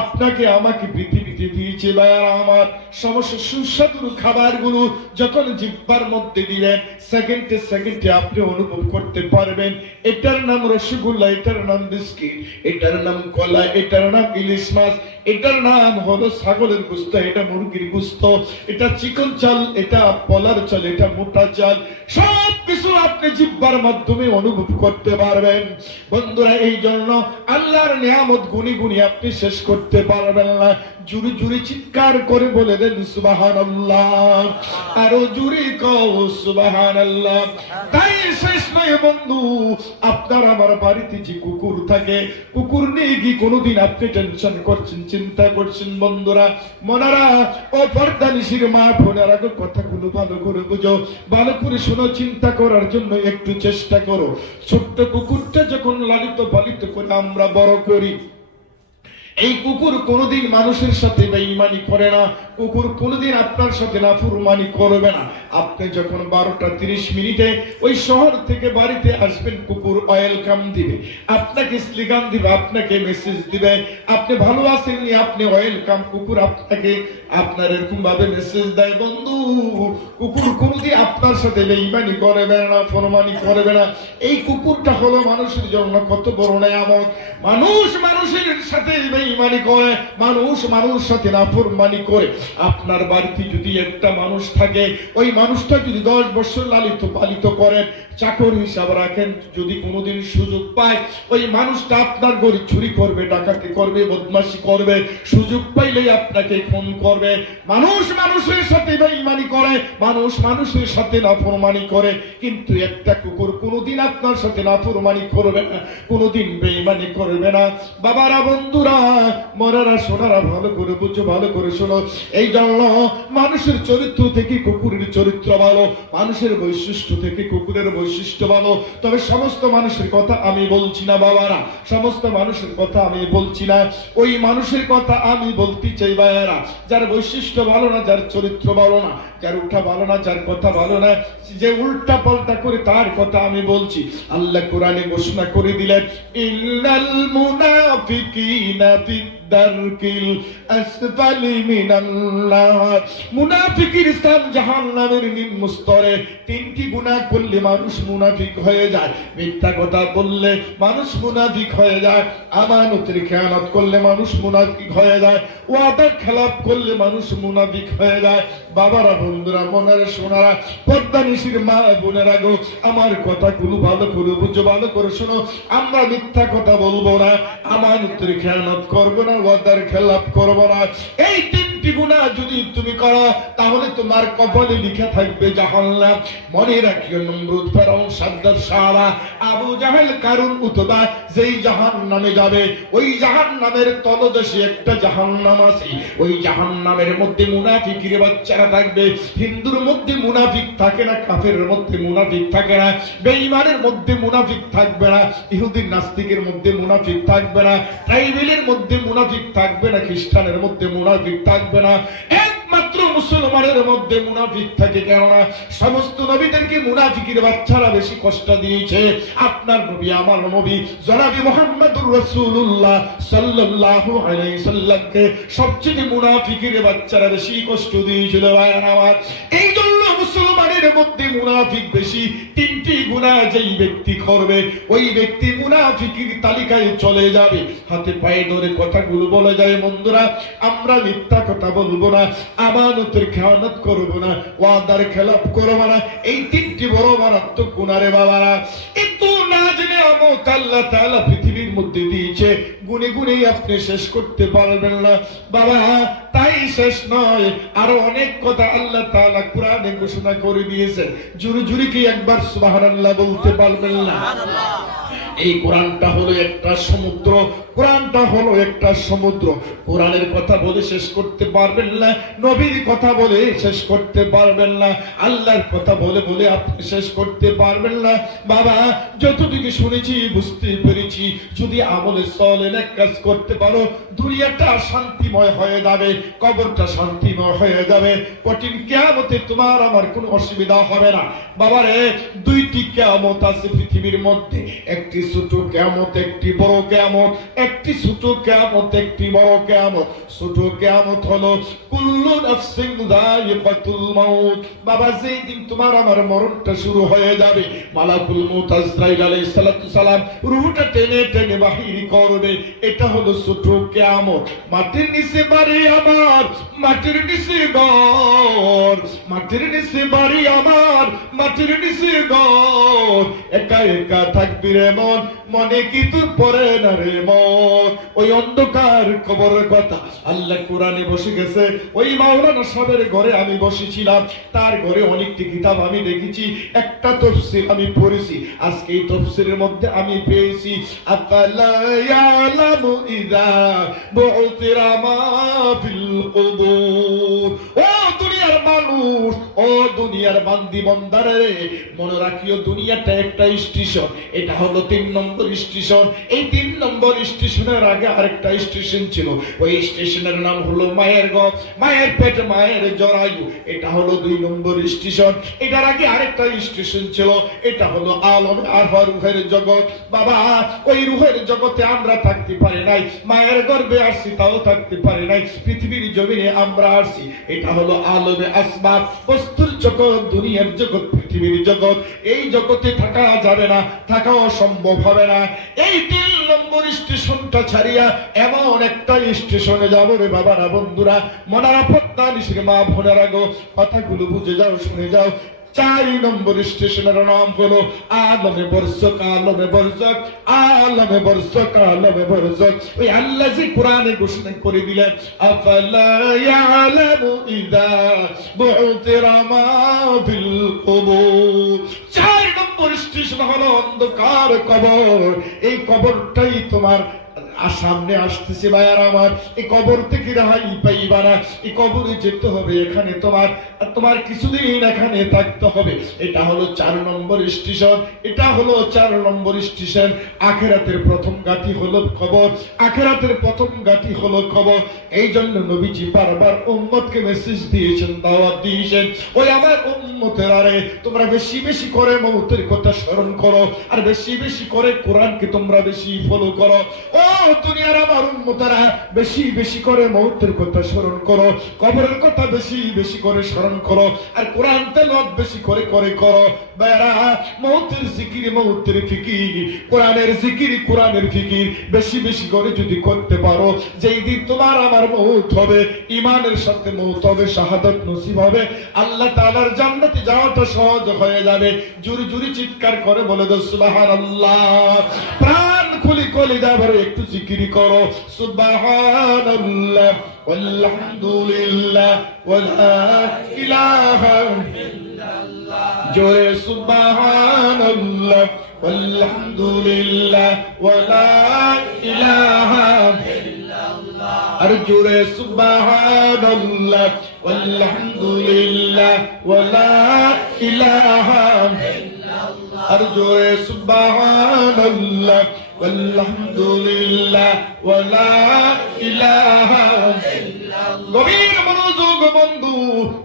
আপনাকে আমাকে পৃথিবীতে দিয়েছে। ভাইরা আমার সমস্ত সুস্বাদু খাবারগুলো যখন জিহ্বার মধ্যে দিলেন, সেকেন্ডে সেকেন্ডে আপনি অনুভব করতে পারবেন এটার নাম রসগোল্লা, এটার নাম বিস্কিট, এটার নাম কলা, এটার নাম ইলিশ মাছ, এটার নাম হলো ছাগলের গোশত, এটা মুরগির গোশত, এটা চিকন চাল, এটা পলার চাল, এটা মোটা চাল, সব কিছু আপনি জিহ্বার মাধ্যমে অনুভব করতে পারবেন। বন্ধুরা এই জন্য আল্লাহর নিয়ামত গুনি গুনি আপনি শেষ করতে পারবেন না। জুরি জুরি চিৎকার করে বলে দেন সুবহানাল্লাহ। আরো জুরি কও সুবহানাল্লাহ। তাই শেষ নয় বন্ধু, আপনার আমার বাড়িতে যে কুকুর থাকে, কুকুর নিয়ে কি কোনোদিন আপনি টেনশন করছেন, চিন্তা করছেন? বন্ধুরা মনারা ও পর্দানিশির মা বোনেরা, কথাগুলো ভালো করে বুঝো, ভালো করে শোনো, চিন্তা করার জন্য একটু চেষ্টা করো। ছোট্ট কুকুরটা যখন লালিত পালিত করে আমরা বড় করি, এই কুকুর কোনোদিন মানুষের সাথে বেঈমানি করে না, কুকুর কোনোদিন আপনার সাথে নাফরমানি করবে না। আপনি যখন 12:30 ওই শহর থেকে বাড়িতে আসবেন, কুকুর ওয়েলকাম দিবে, আপনাকে স্লোগান দিবে, আপনাকে মেসেজ দিবে, আপনি ভালো আছেননি, আপনি ওয়েলকাম। কুকুর আপনাকে আপনার এরকম ভাবে মেসেজ দেয়। বন্ধু, কুকুর কোনোদিন আপনার সাথে বেঈমানি করবে না, ফরমানি করবে না। এই কুকুরটা হলো মানুষের জন্য কত বড় নেয়ামত। মানুষ মানুষের সাথে বেঈমানি করে, মানুষ মানুষের সাথে নাফরমানি করে। আপনার বাড়িতে যদি একটা মানুষ থাকে, ওই মানুষটা যদি 10 বছর লালিত পালিত করেন, চাকর হিসাব রাখেন, যদি কোনোদিন সুযোগ পায় ওই মানুষটা আপনার ঘরে চুরি করবে, ডাকাতি করবে, বদমাশি করবে, সুযোগ পাইলেই আপনাকে খুন করবে। মানুষ মানুষের সাথে বেঈমানি করে, মানুষ মানুষের সাথে নাফরমানি করে, কিন্তু একটা কুকুর কোনোদিন আপনার সাথে নাফরমানি করবে না, কোনোদিন বেঈমানি করবে না। বাবারা, বন্ধুরা, মরারা, সোনারা, ভালো করে বুঝো, ভালো করে শোনো। এই জন্য মানুষের চরিত্র থেকে কুকুরের চরিত্র ভালো, মানুষের বৈশিষ্ট্য থেকে কুকুরের বৈশিষ্ট্য ভালো। তবে সমস্ত মানুষের কথা আমি বলছি না বাবারা, সমস্ত মানুষের কথা আমি বলছি না, ওই মানুষের কথা আমি বলতে চাই ভাইয়েরা, যার বৈশিষ্ট্য ভালো না, যার চরিত্র ভালো না, যার উঠা ভালো না, যার কথা ভালো না, যে উল্টা পাল্টা করে, তার কথা আমি বলছি। আল্লাহ কোরআনে ঘোষণা করে দিলেন, ইন্নাল মুনাফিকিনা ফিদ-দারকিল আসফালি মিনান নার। মুনাফিকের স্থান জাহান্নামের নিম্ন স্তরে। 3টি গুনাহ করলে মানুষ মুনাফিক হয়ে যায়। মিথ্যা কথা বললে মানুষ মুনাফিক হয়ে যায়, আমানতের খেয়ানত করলে মানুষ মুনাফিক হয়ে যায়, ওয়াদার খেলাপ করলে মানুষ মুনাফিক হয়ে যায়। বাবারা, বন্ধুরা, মনের সোনারা, পর্দা নিশির মা বোনেরা গো, আমার কথাগুলো ভালো করে বুঝো, ভালো করে শোনো। আমরা মিথ্যা কথা বলবো না, আমানতের খেয়ানত করবো না, ওয়াদার খেলাপ করবো না। এই 3টি গুনাহ যদি তুমি করো, তাহলে তোমার কপালে লিখা থাকবে জাহান্নাম। মনে রাখিও, নমরুদ, ফেরাউন, সাদ্দাত, সারা, আবু জাহেল, কারুন, উতবা যেই জাহান্নামে যাবে, ওই জাহান্নামের তলদেশে একটা জাহান্নাম আছে। ওই জাহান্নামের মধ্যে মুনাফিকের বাচ্চারা থাকবে। হিন্দুর মধ্যে মুনাফিক থাকে না, কাফেরের মধ্যে মুনাফিক থাকে না, বেঈমানের মধ্যে মুনাফিক থাকবে না, ইহুদি নাস্তিকের মধ্যে মুনাফিক থাকবে না, ট্রাইবেলের মধ্যে মুনাফিক থাকবে না, খ্রিস্টানের মধ্যে মুনাফিক থাকবে না, একমাত্র মুসলমানের মধ্যে মুনাফিক থাকে। কেননা সমস্ত নবীদেরকে মুনাফিকের বাচ্চারা বেশি কষ্ট দিয়েছে। আপনার নবী, আমার নবী জনাবি মুহাম্মদুর রাসূলুল্লাহ সাল্লাল্লাহু আলাইহি সাল্লামকে সবচেয়ে মুনাফিকের বাচ্চারা বেশি কষ্ট দিয়েছিল। আমার এই জন্য মুসলমানের মধ্যে মুনাফিক বেশি। 3টি গুনাহ যেই ব্যক্তি করবে, ওই ব্যক্তি মুনাফিকের তালিকায় চলে যাবে। হাতে পায়ে ধরে কথাগুলো বলা যায়। বন্ধুরা, আমরা মিথ্যা কথা বলবো না, আমানতের খেয়ানত করবো না, ওয়াদার খেলাপ করবো না। এই 3টি বড় মারাত্মক গুনাহ রে বাবারা। এত নাজ নেয়ামত আল্লাহ তাআলা পৃথিবীর মধ্যে দিয়েছে, গুনে গুনে আপনি শেষ করতে পারবেন না বাবা। তাই শেষ নয়, আরো অনেক কথা আল্লাহ তাআলা কোরআনে ঘোষণা করে দিয়েছেন। জুরি জুরি কি একবার সুবহানাল্লাহ বলতে পারবেন না? এই কোরআনটা হলো একটা সমুদ্র, কোরআনটা হলো একটা সমুদ্র। কোরআনের কথা বলে শেষ করতে পারবেন না, নবীর কথা বলে শেষ করতে পারবেন না, আল্লাহর কথা বলে বলে আপনি শেষ করতে পারবেন না বাবা। যতটুকু শুনেছি, বুঝতে পেরেছি, যদি আমলে সলেহ কাজ করতে পারো, দুনিয়াটা শান্তিময় হয়ে যাবে, কবরটা শান্তিময় হয়ে যাবে, কঠিন কিয়ামতে তোমার আমার কোনো অসুবিধা হবে না বাবারে। 2টি কিয়ামত আছে পৃথিবীর মধ্যে, একটি ছোট কিয়ামত, একটি বড় কিয়ামত। একটি ছোট কিয়ামত, একটি বড় কিয়ামত। ছোট কিয়ামত হলো কুল্লু নাফসিন যায়িকাতুল মাউত। বাবা, যেই দিন তোমার আমার মরণটা শুরু হয়ে যাবে, মালাকুল মউত আজরাইল আলাইহিস সালাতু সালাম রূহটা টেনে টেনে বাহির করবে, এটা হলো ছোট কিয়ামত। মাটির নিচে বাড়ি আমার, মাটির নিচে ঘর, মাটির নিচে বাড়ি আমার, মাটির নিচে ঘর, একা একা থাকবি রে মন, মনে কি তোর পড়ে না রে মন। ওই অন্ধকার কবরের কথা আল্লাহ কোরআনে বসে গেছে। ওই মাওলানা সাহেবের ঘরে আমি বসেছিলাম, তার ঘরে অনেকটি কিতাব আমি দেখেছি, একটা তাফসীর আমি পড়েছি। আজকে এই তাফসীরের মধ্যে আমি পেয়েছি, আফালা ইয়ালামু ইযা বু'থিরা মা ফিল কুবুর। ও দুনিয়ার মানুষ, ও ও দুনিয়ার বান্দি বান্দারে, মনে রাখিও দুনিয়াটা একটা স্টেশন। এটা হলো 3 নম্বর স্টেশন। এই 3 নম্বর স্টেশনের আগে আরেকটা স্টেশন ছিল। ওই স্টেশনের নাম হলো মায়ের গর্ভ, মায়ের পেট, মায়ের জরায়ু। এটা হলো 2 নম্বর স্টেশন। এটার আগে আরেকটা স্টেশন ছিল। এটা হলো আলমে আরওয়াহ, রূহের জগৎ। বাবা, ওই রূহের জগতে আমরা থাকতে পারি নাই। মায়ের গর্ভে আসছি, তাও থাকতে পারি নাই। পৃথিবীর জমিনে আমরা আসছি। এটা হলো আলমে আসবাব, বস্তুর জগৎ, দুনিয়ার জগৎ, পৃথিবীর জগৎ। এই জগতে থাকা যাবে না, থাকা অসম্ভব হবে না। এই 3 নম্বর স্টেশনটা ছাড়িয়া এমন একটা স্টেশনে যাবো রে বাবারা, বন্ধুরা, মনারা, পদ্মা নিশির মা বোনেরা গো, কথাগুলো বুঝে যাও, শুনে যাও। 4 নম্বর স্টেশনের নাম হলো আলমে বরজক, আলমে বরজক, আলমে বরজক, আলমে বরজক। ওই আল্লাহ যে কোরআনে ঘোষণা করে দিলেন, আফালা ইয়ালামু ইযা বু'থিরা মা ফিল কুবুর। 4 নম্বর স্টেশন হলো অন্ধকার কবর। এই কবরটাই তোমার সামনে আসতেছে ভাইয়ার আমার। এই কবর থেকে রেহাই পাইবা না। এই কবরে যেতে হবে, এখানে তোমার কিছুদিন এখানে থাকতে হবে। এটা হলো 4 নম্বর স্টেশন। এটা হলো 4 নম্বর স্টেশন। আখিরাতের প্রথম ঘাঁটি হলো কবর, আখিরাতের প্রথম ঘাঁটি হলো কবর। এই জন্য নবীজি বারবার উম্মতকে মেসেজ দিয়েছেন, দাওয়াত দিয়েছেন, ওই আমার উম্মতের, আরে তোমরা বেশি বেশি করে মৌতের কথা স্মরণ করো, আর বেশি বেশি করে কোরআনকে তোমরা বেশি ফলো করো। ও দুনিয়ার আমার উম্মতেরা, বেশি বেশি করে মৌতের কথা স্মরণ করো, কবরের কথা বেশি বেশি করে স্মরণ করো, আর কোরআন তেলাওয়াত বেশি করে করে করো। বেরা, মৌতের জিকির, মৌতের ফিকির, কোরআনের জিকির, কোরআনের ফিকির বেশি বেশি করে যদি করতে পারো, যেই দিন তোমার আমার মৌত হবে, ঈমানের সাথে মৌত হবে, শাহাদাত নসিব হবে, আল্লাহ তাআলার জান্নাতে যাওয়াটা সহজ হয়ে যাবে। জোরে জোরে চিৎকার করে বলে দাও সুবহানাল্লাহ। প্রাণ খুলি কলিজা ভরে একটু জিকির করো, সুবহানাল্লাহ আলহামদুলিল্লাহ ওয়ালা ইলাহা ইল্লাল্লাহ। জোরে সুবহানাল্লাহ আলহামদুলিল্লাহ ওয়ালা ইলাহা ইল্লাল্লাহ। আর জোরে সুবহানাল্লাহ আলহামদুলিল্লাহ ওয়ালা ইলাহা ইল্লাল্লাহ। আর জোরে সুবহানাল্লাহ আলহামদুলিল্লাহ ওয়ালা ইলাহা ইল্লাল্লাহ। গভীর মনোযোগ বন্ধু,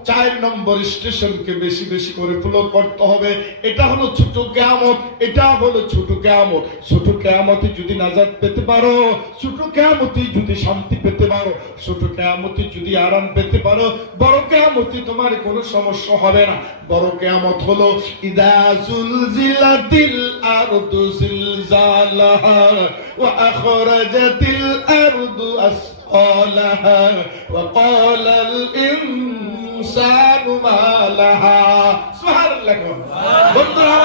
4 নম্বর স্টেশনকে বেশি বেশি করে ফলো করতে হবে। এটা হলো ছোট কিয়ামত, এটা হলো ছোট কিয়ামত। ছোট কিয়ামতে যদি নাজাত পেতে পারো, ছোট কিয়ামতে যদি শান্তি পেতে পারো, ছোট কিয়ামতে যদি আরাম পেতে পারো, বড় কিয়ামতে তোমার কোনো সমস্যা হবে না। বড় কিয়ামত হলো ইদা জুলজিলাতিল আরদু জিলজালাহা ওয়া আখরাজাতিল আরদু আসকালাহা ওয়া ক্বালাল ইনসানু মা লাহা। সুবহানাল্লাহ। বন্ধুরা,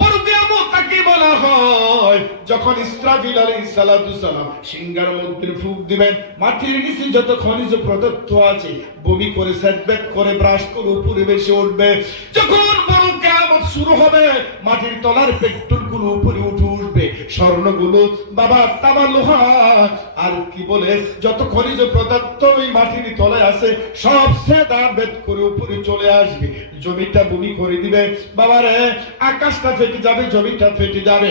বড় কিয়ামত কাকে বলা হয়? যখন ইসরাফিল আলাইহিস সালাতু সালাম সিংহার মধ্যে ফুঁক দিবেন, মাটির নিচে যত খনিজ পদার্থ আছে বমি করে, সেটব্যাক করে, ব্রাশ করে উপরে ভেসে উঠবে। যখন বড় কিয়ামত শুরু হবে, মাটির তলার পেট্রোলগুলো উপরে উঠে উঠবে, স্বর্ণগুলো, বাবা, তামা, লোহা, আর কি বলে যত খনিজ পদার্থ ওই মাটির তলায় আছে সব সেদা বেদ করে উপরে চলে আসবে। জমিটা বমি করে দিবে বাবারে, আকাশটা ফেটে যাবে, জমিটা ফেটে যাবে,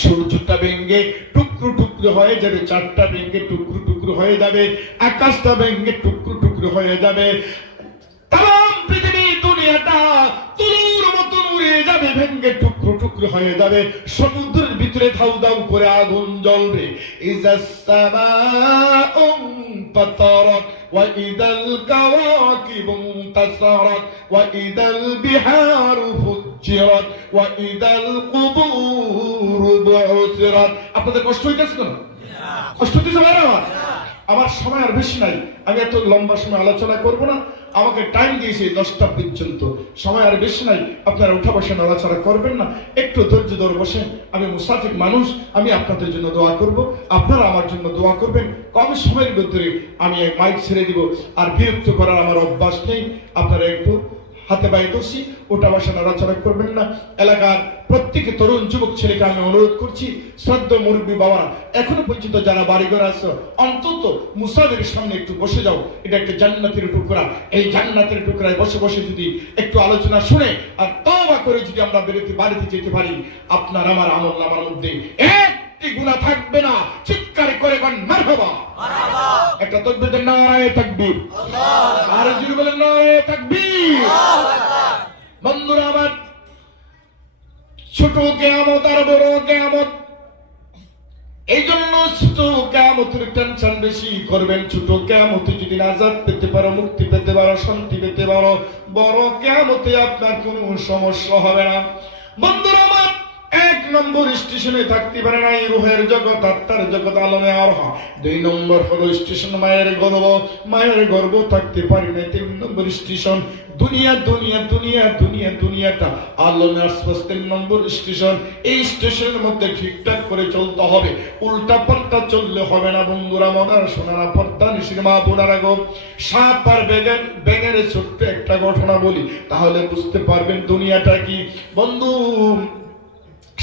সূর্যটা ভেঙে টুকরো টুকরো হয়ে যাবে, চাঁদটা ভেঙে টুকরো টুকরো হয়ে যাবে, আকাশটা ভেঙে টুকরো টুকরো হয়ে যাবে, তাম পৃথিবী দুনিয়াটা তুলোর মতন উড়ে যাবে, ভেঙে টুকরো টুকরো হয়ে যাবে, সমুদ্রের ভিতরে ধাউ ধাউ করে আগুন জ্বলবে। ইজাস সামাউ ফাতারাত ওয়া ইদাল কাওয়াকিবু তাসারাত ওয়া ইদাল বিহারু ফুজ্জিরাত ওয়া ইদাল কুবুরু বু'সিরাত। আপনাদের কষ্ট হইতেছে না? কষ্ট হইতেছে না? আমার সময় আর বেশি নাই, আমি এত লম্বা সময় আলোচনা করব না। আমাকে টাইম দিয়েছে 10টা পর্যন্ত, সময় আর বেশি নাই। আপনারা উঠা বসে নাড়াচাড়া করবেন না, একটু ধৈর্য ধরে বসেন। আমি মুসাফির মানুষ, আমি আপনাদের জন্য দোয়া করব, আপনারা আমার জন্য দোয়া করবেন। কম সময়ের ভিতরে আমি মাইক ছেড়ে দিব, আর বিরক্ত করার আমার অভ্যাস নেই। আপনারা একটু হাতে পায়ে দোষী, ওটা বসা নড়াচড়া করবেন না। এলাকার প্রত্যেকে তরুণ যুবক ছেলেকে আমি অনুরোধ করছি, শ্রদ্ধা মুরব্বী বাবারা, এখনো পর্যন্ত যারা বাড়িঘর আছো, অন্তত মুসাফিরের সামনে একটু বসে যাও। এটা একটা জান্নাতের টুকরা। এই জান্নাতের টুকরায় বসে বসে যদি একটু আলোচনা শুনে আর তওবা করে যদি আমরা বাড়িতে যেতে পারি, আপনার আমার আমল নামার মধ্যে একটি গুনাহ থাকবে না। চিৎকার করে বলেন মারহাবা, মারহাবা। একটা তাকবীর দেন, নারায়ে তাকবীর, আল্লাহু আর জোরে বলেন নারায়ে তাকবীর, আল্লাহু আকবার। বন্ধুরা আমার, ছোট কিয়ামত আর বড় কিয়ামত, এই জন্য ছোট কিয়ামতের টেনশন বেশি করবেন। ছোট কিয়ামতে যদি নাজাত পেতে পারো, মুক্তি পেতে পারো, শান্তি পেতে পারো, বড় কিয়ামতে আপনার কোনো সমস্যা হবে না। বন্ধুরা আমার, এক নম্বর স্টেশনে থাকতে পারে না এই রুহের জগৎ, আত্মার জগৎ, আলমে আরহা। দুই নম্বর হলো স্টেশন মায়ের গর্ভ, মায়ের গর্ভ থাকতে পারে না। তিন নম্বর স্টেশন দুনিয়া, দুনিয়া, দুনিয়া, দুনিয়া, দুনিয়াটা আলমে আসবাস। তিন নম্বর স্টেশন। এই স্টেশনের মধ্যে ঠিকঠাক করে চলতে হবে, উল্টা পাল্টা চললে হবে না। বন্ধুরা মনার সোনারা পর্দা নিশির মা বোনারা গো, সাপ আর ব্যাঙের ছোট্ট একটা ঘটনা বলি, তাহলে বুঝতে পারবেন দুনিয়াটা কি। বন্ধু,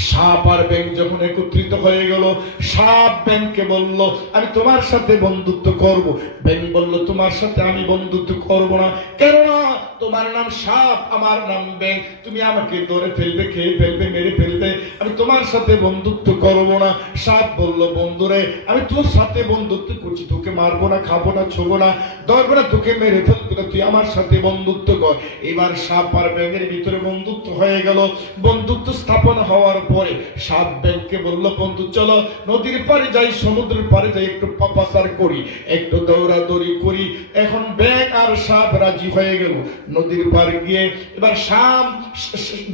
সাপ আর ব্যাঙ যখন একত্রিত হয়ে গেল, সাপ ব্যাঙকে বলল আমি তোমার সাথে বন্ধুত্ব করব। ব্যাঙ বলল তোমার সাথে আমি বন্ধুত্ব করব না, কেননা তোমার নাম সাপ, আমার নাম ব্যাঙ, তুমি আমাকে ধরে ফেলবে, খেয়ে ফেলবে, মেরে ফেলবে, আমি তোমার সাথে বন্ধুত্ব করব না। সাপ বলল বন্ধুরে, আমি তোর সাথে বন্ধুত্ব করছি, তোকে মারবো না, খাবো না, ছোবো না, ধরবো না, তোকে মেরে ফেলবো না, তুই আমার সাথে বন্ধুত্ব কর। এবার সাপ আর ব্যাঙের ভিতরে বন্ধুত্ব হয়ে গেল। বন্ধুত্ব স্থাপন হওয়ার পরে সাপ ব্যাঙকে বলল বন্ধু চলো নদীর পারে যাই, সমুদ্রের পারে যাই, একটু পাপাচার করি, একটু দৌড়াদৌড়ি করি। এখন ব্যাঙ আর সাপ রাজি হয়ে গেল। নদীর পার গিয়ে এবার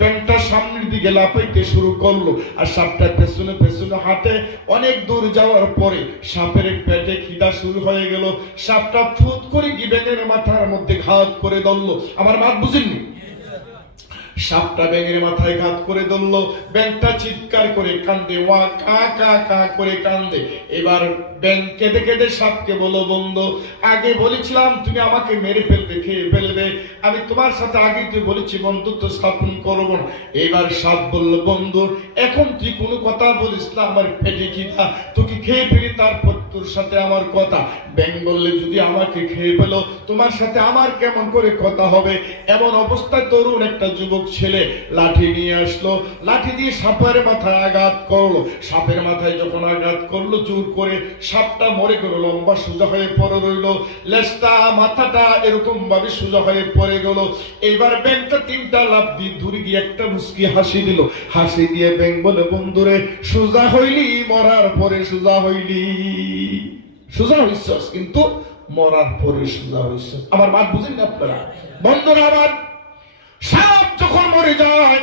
ব্যাঙটা সামনের দিকে লাফাইতে শুরু করলো, আর সাপটা পেছনে পেছনে হাঁটে। অনেক দূর যাওয়ার পরে সাপের পেটে খিদা শুরু হয়ে গেল। সাপটা ফুট করে গিয়ে ব্যাঙের মাথার মধ্যে ঘাত করে ধরলো। আমার মাত বুঝেননি? সাপটা ব্যাঙের মাথায় ঘাত করে ধরলো। ব্যাঙটা চিৎকার করে কান্দে, ওয়া কা কা কা করে কান্দে। এবার ব্যাঙ কেঁদে কেঁদে সাপকে বলো বন্ধু, আগে বলেছিলাম তুমি আমাকে মেরে ফেলবে, খেয়ে ফেলবে, আমি তোমার সাথে আগে তুই বলেছি বন্ধুত্ব স্থাপন করব না। এবার সাপ বলল বন্ধু এখন তুই কোনো কথা বলিস না, আমার পেটে খিদা, তোকে খেয়ে ফেলি, তারপর তোর সাথে আমার কথা। ব্যাঙ বললে যদি আমাকে খেয়ে ফেলো তোমার সাথে আমার কেমন করে কথা হবে। এমন অবস্থায় তরুণ একটা যুবক ছেলে লাঠি নিয়ে আসলো, লাঠি দিয়ে সাপের মাথায় আঘাত করলো। সাপের মাথায় যখন আঘাত করলো জোর করে, সাপটা মরে গেল, লম্বা সোজা হয়ে পড়ে রইল, লেজটা মাথাটা এরকম ভাবে সোজা হয়ে পড়ে গেল। এইবার ব্যাঙটা তিনটা লাফ দিয়ে দূরে গিয়ে একটা মুস্কি হাসি দিল। হাসি দিয়ে ব্যাঙ বলে বন্ধুরে সোজা হইলি, মরার পরে সোজা হইলি, সোজা হইছস কিন্তু মরার পরে সোজা হইছস। আমার মাত বুঝেন না আপনারা? বন্ধুরা আমার, সাপ যখন মরে যায়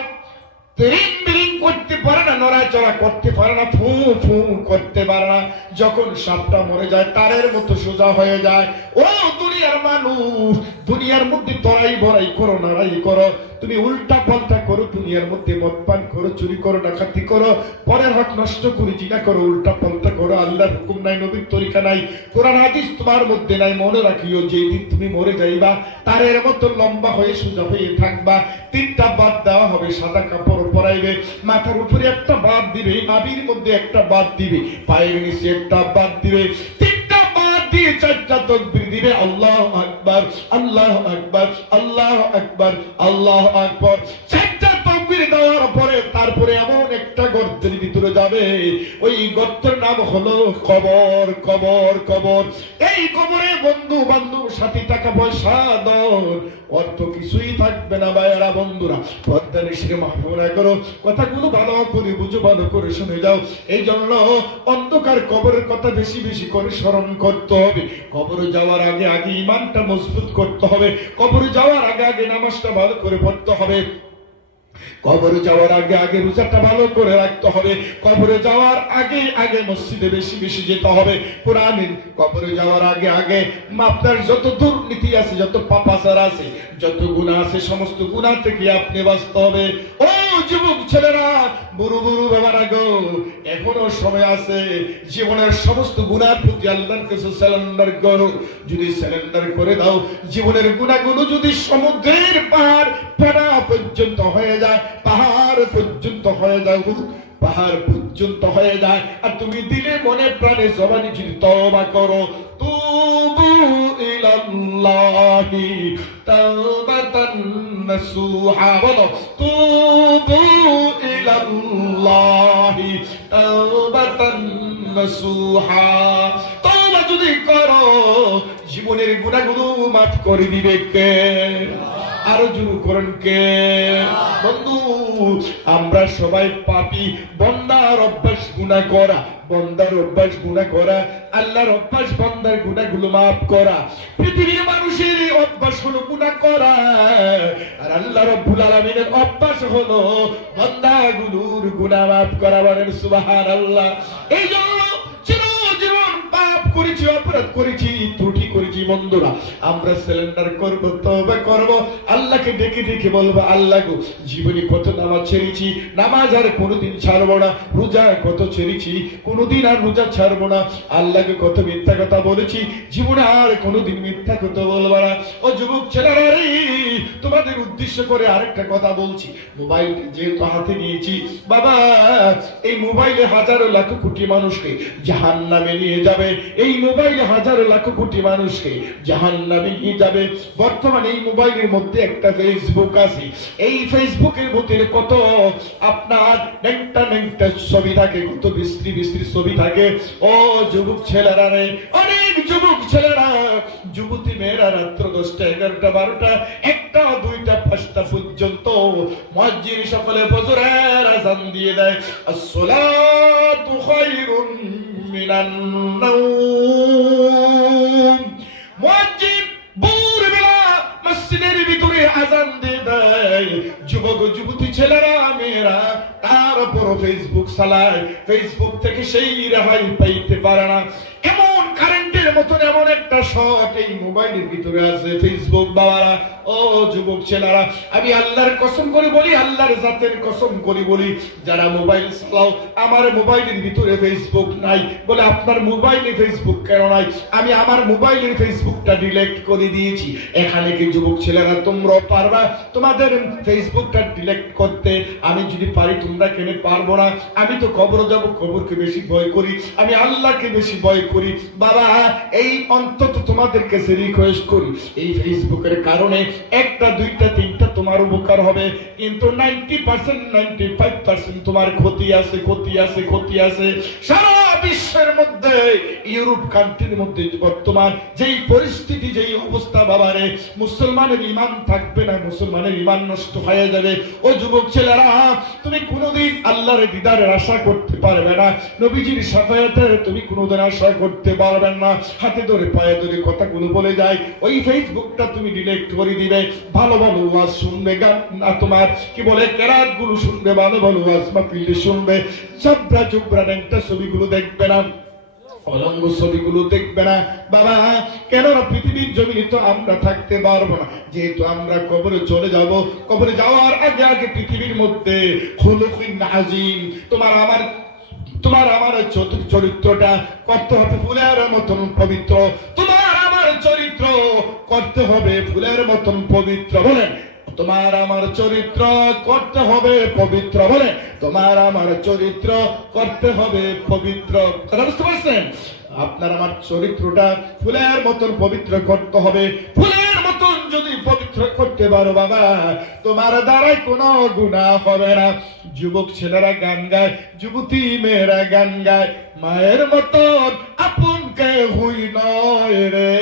রিং বিরিং করতে পারে না, নড়াচড়া করতে পারে না, ফু ফু করতে পারে না। যখন সাপটা মরে যায় তারের মতো সোজা হয়ে যায়। ও দুনিয়ার মানুষ, দুনিয়ার মধ্যে তরাই বড়াই করো, নাড়াই করো, তুমি উল্টা পাল্টা করো, দুনিয়ার মধ্যে মদ পান করো, চুরি করো, ডাকাতি করো, পরের হক নষ্ট করে জিনা করো, উল্টা পাল্টা করো, আল্লাহর হুকুম নাই, নবীর তরিকা নাই, কোরআন হাদিস তোমার মধ্যে নাই। মনে রাখিও যেদিন তুমি মরে যাইবা তারের মতো লম্বা হয়ে সোজা হয়ে থাকবা। তিনটা বাদ দেওয়া হবে, সাদা কাপড় পরাইবে, মাথার উপরে একটা বাদ দিবে, নাভির মধ্যে একটা বাদ দিবে, পায়ের নিচে একটা বাদ দিবে, তিনটা বাদ দিয়ে চারটা তাকবীর দিবে, আল্লাহু আকবার, আল্লাহু আকবার, আল্লাহু আকবার, আল্লাহু আকবার। চারটা তাকবীর দেওয়ার পরে তারপরে এমন একটা গর্তের ভিতরে যাবে, ওই গর্তের নাম হলো কবর। কবর কবর এই কবরে বন্ধু বান্ধব সাথী, টাকা পয়সা দর অর্থ কিছুই থাকবে না। ভাইয়েরা বন্ধুরা, পর্দা নিশিরে মাহফুরা করো, কথাগুলো ভালো করে বুঝো, ভালো করে শুনে যাও। এই জন্য অন্ধকার কবরের কথা বেশি বেশি করে স্মরণ করতে হবে। কবরে যাওয়ার আগে আগে ইমানটা মজবুত করতে হবে। কবরে যাওয়ার আগে আগে নামাজটা ভালো করে পড়তে হবে। কবরে যাওয়ার আগে আগে রোজাটা ভালো করে রাখতে হবে। কবরে যাওয়ার আগে আগে মসজিদে বেশি বেশি যেতে হবে। কোরআনের কবরে যাওয়ার আগে আগে আপনার যত দুর্নীতি আছে, যত পাপাচার আছে, যত গুনাহ আছে, সমস্ত গুনাহ থেকে আপনি বাঁচতে হবে। ও যুবক ছেলেরা, বুড়ো বুড়ো বাবারা গো, এখনো সময় আছে। জীবনের সমস্ত গুনার প্রতি আল্লাহর কাছে সারেন্ডার করো। যদি সারেন্ডার করে দাও, জীবনের গুনাহগুলো যদি সমুদ্রের পাহাড় ফেনা পর্যন্ত হয়ে যায়, পাহাড় পর্যন্ত হয়ে যায়, পাহাড় পর্যন্ত হয়ে যায়, আর তুমি দিলে মনে প্রাণে জবানি যদি তওবা করো, তুবু ইলাল্লাহি তাওবাতান নাসুহা, বলো তুবু ইলাল্লাহি তাওবাতান নাসুহা। তওবা যদি করো, জীবনের গুনাহগুলো মাফ করে দিবে কে? আরো জোরে করেন কে? বন্ধু, আমরা সবাই পাপী। বন্দার অভ্যাস গুনাহ করা, বন্দার অভ্যাস গুনাহ করা, আল্লাহর অভ্যাস বান্দার গুনাহগুলো মাফ করা। পৃথিবীর মানুষের অভ্যাস হলো গুনাহ করা, আর আল্লাহ রাব্বুল আলামিনের অভ্যাস হলো বান্দাগুলোর গুনাহ মাফ করা। বলেন সুবহানাল্লাহ। এই জন্য চিরজীবন পাপ করেছি, অপরাধ করেছি, ত্রুটি করেছি, বন্ধুরা আমরা সিলিন্ডার করব, তওবা করব, আল্লাহকে ডেকে ডেকে বলবো, আল্লাহ গো, জীবনে কত নামাজ ছেড়েছি, নামাজ আর কোনোদিন ছাড়বো না। রোজা কত ছেড়েছি, কোনোদিন আর রোজা ছাড়বো না। আল্লাহকে কত মিথ্যা কথা বলেছি, জীবনে আর কোনোদিন মিথ্যা কথা বলবো না। ও যুবক ছেলেরা রে, তোমাদের উদ্দেশ্য করে আরেকটা কথা বলছি। মোবাইল যেহেতু হাতে নিয়েছি, বাবা, এই মোবাইলে হাজারো লাখ কোটি মানুষকে জাহান্নামে নিয়ে যাবে। এই মোবাইলে হাজারো লাখ কোটি মানুষকে জাহান্নামে নিয়ে যাবে। বর্তমানে এই মোবাইলের মধ্যে একটা ফেসবুক আছে। এই ফেসবুকের ভিতরে কত আপনার নেংটা নেংটা ছবি থাকে, কত বিশ্রী বিশ্রী ছবি থাকে। ও যুবক ছেলেরা রে, অনেক যুবক ছেলেরা, যুবতী মেয়েরা রাত্র 10টা 11টা 12টা 1টা 2টা 5টা পর্যন্ত মুয়াজ্জিন সকলে ফজরের আযান দিয়ে দেয়, আসসালাতু খায়রুম মিনান নাওম। মুয়াজ্জিন ভোরবেলা মসজিদের ভিতরে আযান দিয়ে দেয়। যুবক যুবতী ছেলেরা মেয়েরা তারপর ফেসবুক চালায়, ফেসবুক থেকে সেই রেহাই পাইতে পারে না। এমন কারেন্টের মতন এমন একটা শট এই মোবাইলের ভিতরে আছে ফেসবুক। বাবারা, ও যুবক ছেলেরা, আমি আল্লাহর কসম করে বলি, আল্লাহর জাতের কসম করে বলি, যারা মোবাইল চালাও, আমার মোবাইলের ভিতরে ফেসবুক নাই বলে আপনার মোবাইলে ফেসবুক কেন নাই? আমি আমার মোবাইলের ফেসবুকটা ডিলিট করে দিয়েছি। এখানে কি যুবক ছেলেরা তোমরাও পারবা তোমাদের ফেসবুকটা ডিলিট করতে? আমি যদি পারি, তোমরা কেন পারবো না? আমি তো কবর যাব, কবরকে বেশি ভয় করি, আমি আল্লাহকে বেশি ভয় করি। বাবা, এই অন্তত তোমাদের কাছে রিকোয়েস্ট করি, এই ফেসবুকের কারণে 1টা 2টা 3টা তোমার উপকার হবে, কিন্তু 90% 95% তোমার ক্ষতি আছে, ক্ষতি আছে, ক্ষতি আছে। সারা বিশ্বের মধ্যে, ইউরোপ কান্ট্রির মধ্যে বর্তমান যেই পরিস্থিতি, যেই অবস্থা, বাবারে, মুসলমানের ঈমান থাকবে না, মুসলমানের ঈমান নষ্ট হয়ে যাবে। ও যুবক ছেলেরা, তুমি কোনোদিন আল্লাহর দিদারের আশা করতে পারবে না, নবীজির শাফায়াতের তুমি কোনোদিন আশা করতে পারবে না। হাতে ধরে পায়ে ধরে কথাগুলো বলে যায়, ওই ফেসবুকটা তুমি ডিলিট করে দিবে। ভালো ভালো ওয়াজ শুনবে, গান না তোমার কি বলে কেরাত গুলো শুনবে, ভালো ভালো ওয়াজ মাহফিলে শুনবে। চাবড়া চুবড়া একটা ছবিগুলো দেখবে না, অলঙ্গ ছবিগুলো দেখবে না। বাবা, কেননা পৃথিবীর জমিনে তো আমরা থাকতে পারবো না, যেহেতু আমরা কবরে চলে যাব। কবরে যাওয়ার আগে আগে পৃথিবীর মধ্যে খুলুকিন আযীম, তোমার আমার চরিত্রটা করতে হবে ফুলের মতন পবিত্র। তোমার আমার চরিত্র করতে হবে ফুলের মতন পবিত্র। বলেন, তোমার আমার চরিত্র করতে হবে পবিত্র। বলে, তোমার আমার চরিত্র করতে হবে পবিত্র। কথা বুঝতে পারছেন? আপনার আমার চরিত্রটা ফুলের মতন পবিত্র করতে হবে। ফুলের মতন যদি পবিত্র করতে পারো বাবা, তোমার দ্বারাই কোনো গুনাহ হবে না। যুবক ছেলেরা গান গায়, যুবতী মেয়েরা গান গায়, মায়ের মতন আপন কেহুই নয় রে,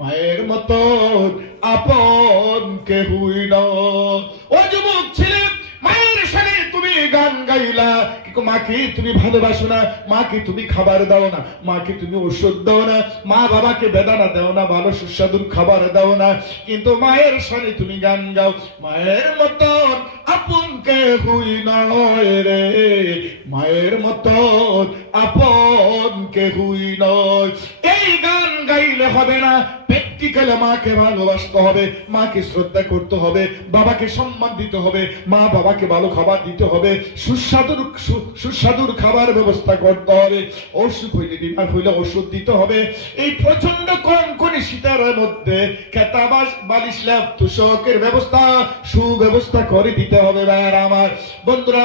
মায়ের মতন আপন কেহুই নয়। ও যুবক ছেলে, মায়ের সাথে তুমি গান গায়। গাইলা, কিন্তু মাকে তুমি ভালোবাসো না, মাকে তুমি খাবার দাও না, মাকে তুমি ওষুধ দাও না, মা বাবাকে বেদানা দাও না, ভালো সুস্বাদু খাবার দাও না, কিন্তু মায়ের সামনে তুমি গান গাও। মায়ের মতন আপন কেহুই নয় রে, মায়ের মতন আপন কেহুই নয়। এই গান গাইলে হবে না, প্র্যাকটিক্যালে মাকে ভালোবাসতে হবে, মাকে শ্রদ্ধা করতে হবে, বাবাকে সম্মান দিতে হবে, মা বাবাকে ভালো খাবার দিতে হবে, সুস্বাদুর খাবার ব্যবস্থা করতে হবে, অসুখ হইলে বিমার হইলে ওষুধ দিতে হবে। এই প্রচন্ড কনকনে শীতের মধ্যে খেতা বালিশ ল্যাপ তোষকের ব্যবস্থা সুব্যবস্থা করে দিতে হবে। ভাইয়ারা আমার, বন্ধুরা